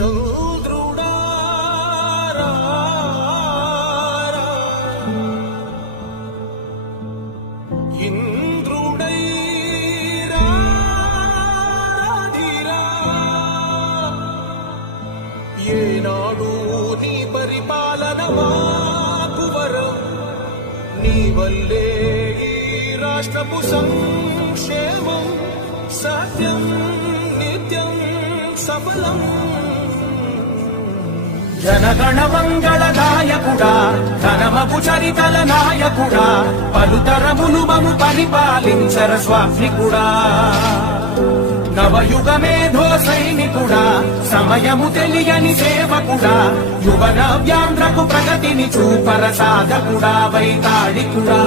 చంద్రుడా ఇంద్రుడై ఏనాడు నీ పరిపాలన మాకు వరం నీ వల్లే ఈ రాష్ట్రపు సంక్షేమం సత్యం నిత్యం సఫలం జనగణ మంగళ నాయకుడా ధనమపు చరితల నాయకుడా పలుతరములు మము పరిపాలించర స్వామికుడా నవయుగ మేధో సైనికుడా సమయము తెలియని సేవకుడా యువన వ్యాంధ్రకు ప్రగతిని చూపర సాధకుడా వైతాళికుడా